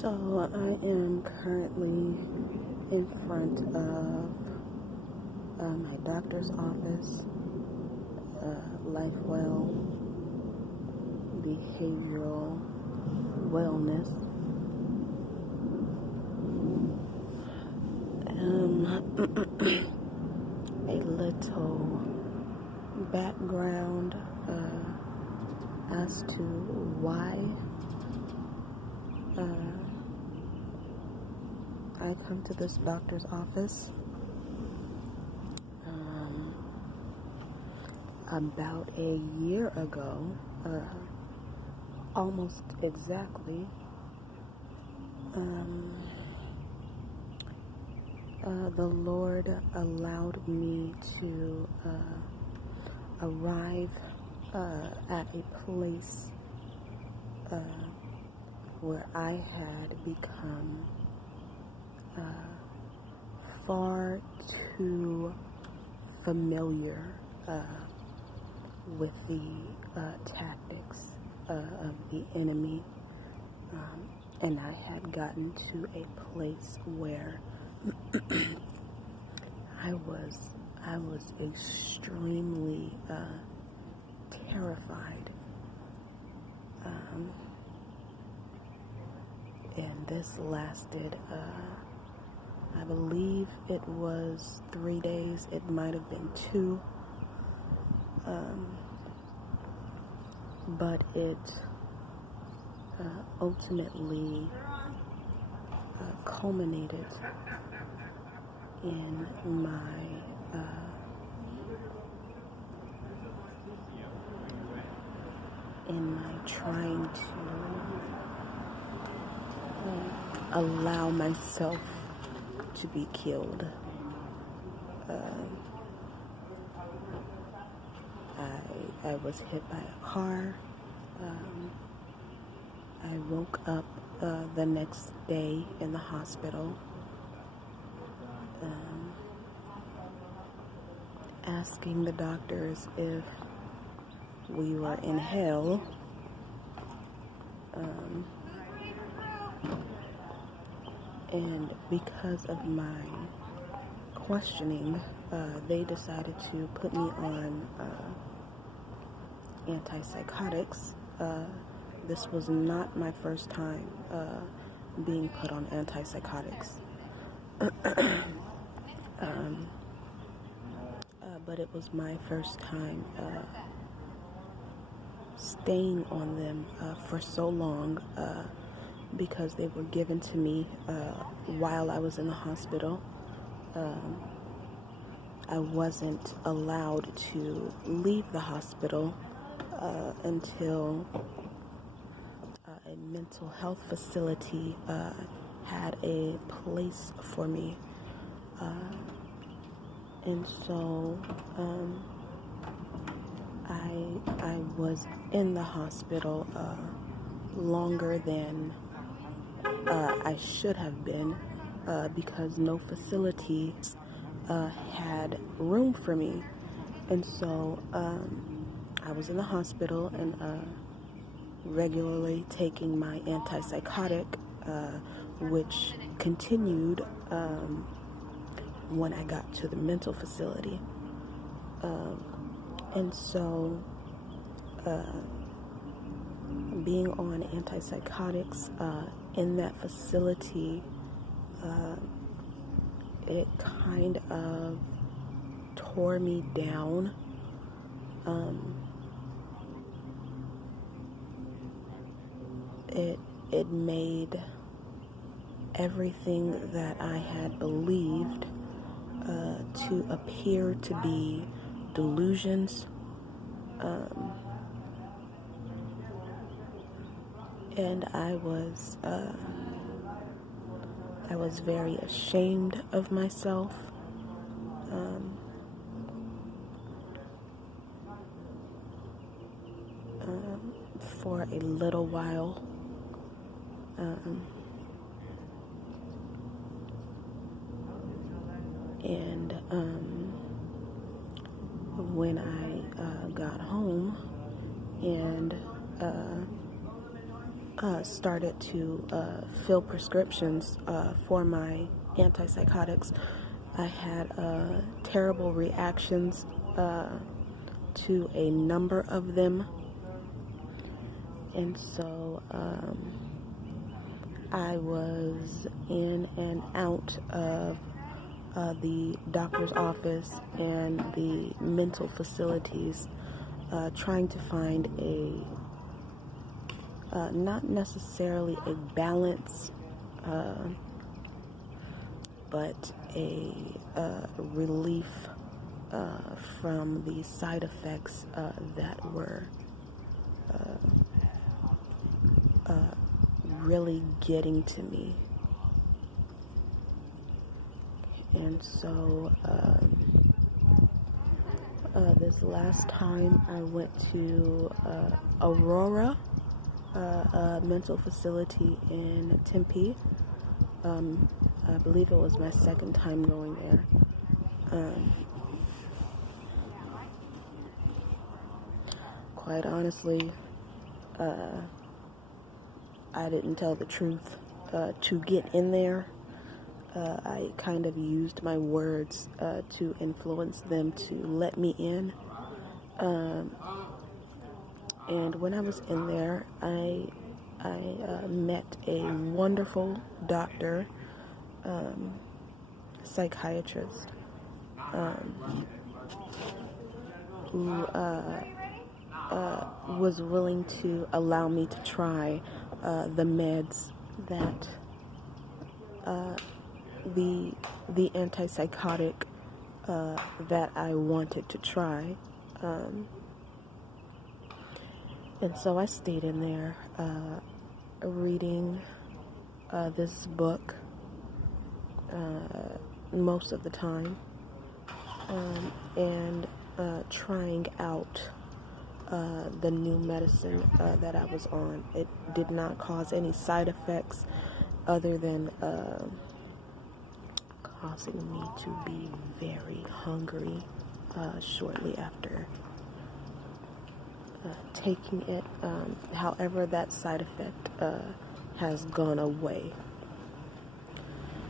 So I am currently in front of my doctor's office, LifeWell Behavioral Wellness. A little background as to why I come to this doctor's office. About a year ago, almost exactly, the Lord allowed me to arrive at a place where I had become far too familiar with the tactics of the enemy, and I had gotten to a place where I was extremely terrified, and this lasted I believe it was 3 days. It might have been 2, but it ultimately culminated in my trying to allow myself to be killed. I was hit by a car. I woke up the next day in the hospital, asking the doctors if we were in hell. And because of my questioning, they decided to put me on antipsychotics. This was not my first time being put on antipsychotics. But it was my first time staying on them for so long, because they were given to me while I was in the hospital. I wasn't allowed to leave the hospital until a mental health facility had a place for me. And so I was in the hospital longer than I should have been, because no facility had room for me. And so I was in the hospital and regularly taking my antipsychotic, which continued when I got to the mental facility. And so being on antipsychotics in that facility, it kind of tore me down. It made everything that I had believed to appear to be delusions. And I was very ashamed of myself. For a little while. And when I got home and started to fill prescriptions for my antipsychotics, I had terrible reactions to a number of them, and so I was in and out of the doctor's office and the mental facilities, trying to find a not necessarily a balance, but a relief from the side effects that were really getting to me. And so this last time I went to Aurora, a mental facility in Tempe. I believe it was my second time going there. Quite honestly, I didn't tell the truth. To get in there, I kind of used my words to influence them to let me in. And when I was in there, I met a wonderful doctor, psychiatrist, who was willing to allow me to try the meds that the antipsychotic that I wanted to try. And so I stayed in there reading this book most of the time, and trying out the new medicine that I was on. It did not cause any side effects other than causing me to be very hungry shortly after taking it. However, that side effect has gone away.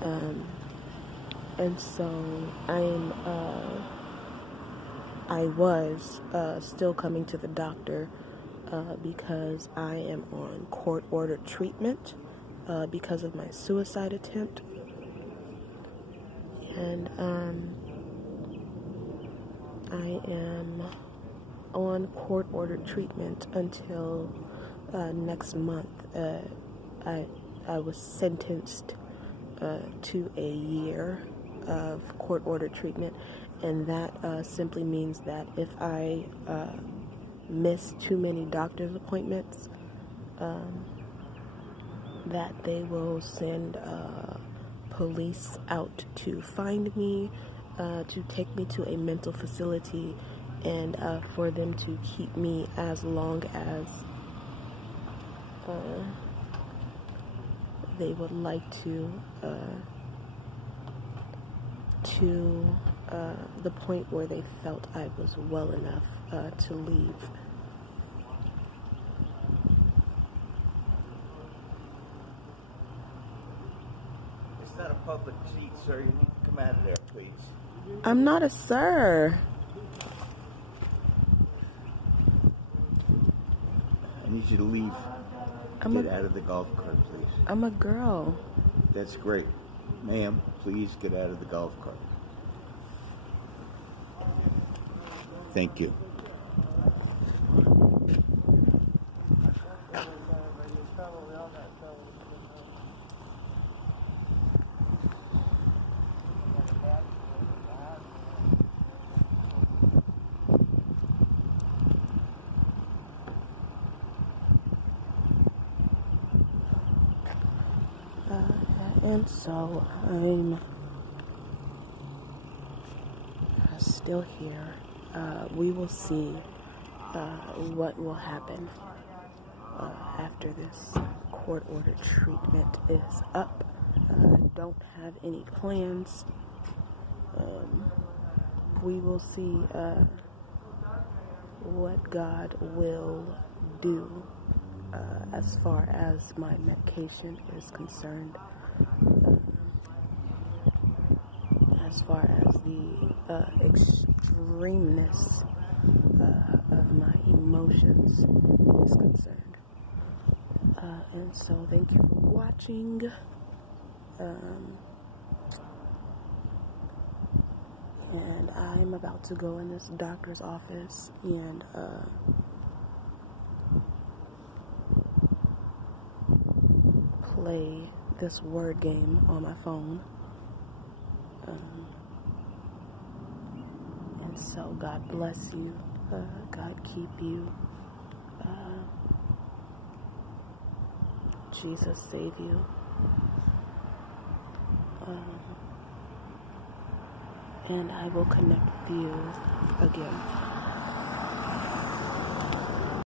And so I was still coming to the doctor because I am on court-ordered treatment because of my suicide attempt. And I am on court-ordered treatment until next month. I was sentenced to a year of court-ordered treatment, and that simply means that if I miss too many doctor's appointments, that they will send police out to find me, to take me to a mental facility, and for them to keep me as long as they would like to the point where they felt I was well enough to leave. It's not a public seat, sir. You need to come out of there, please. I'm not a sir. I need you to leave. Get out of the golf cart, please. I'm a girl. That's great. Ma'am, please get out of the golf cart. Thank you. And so I'm still here. We will see what will happen after this court-ordered treatment is up. Don't have any plans. We will see what God will do as far as my medication is concerned, as far as the extremeness of my emotions is concerned. And so thank you for watching. And I'm about to go in this doctor's office and play this word game on my phone. And so God bless you. God keep you. Jesus save you. And I will connect with you again.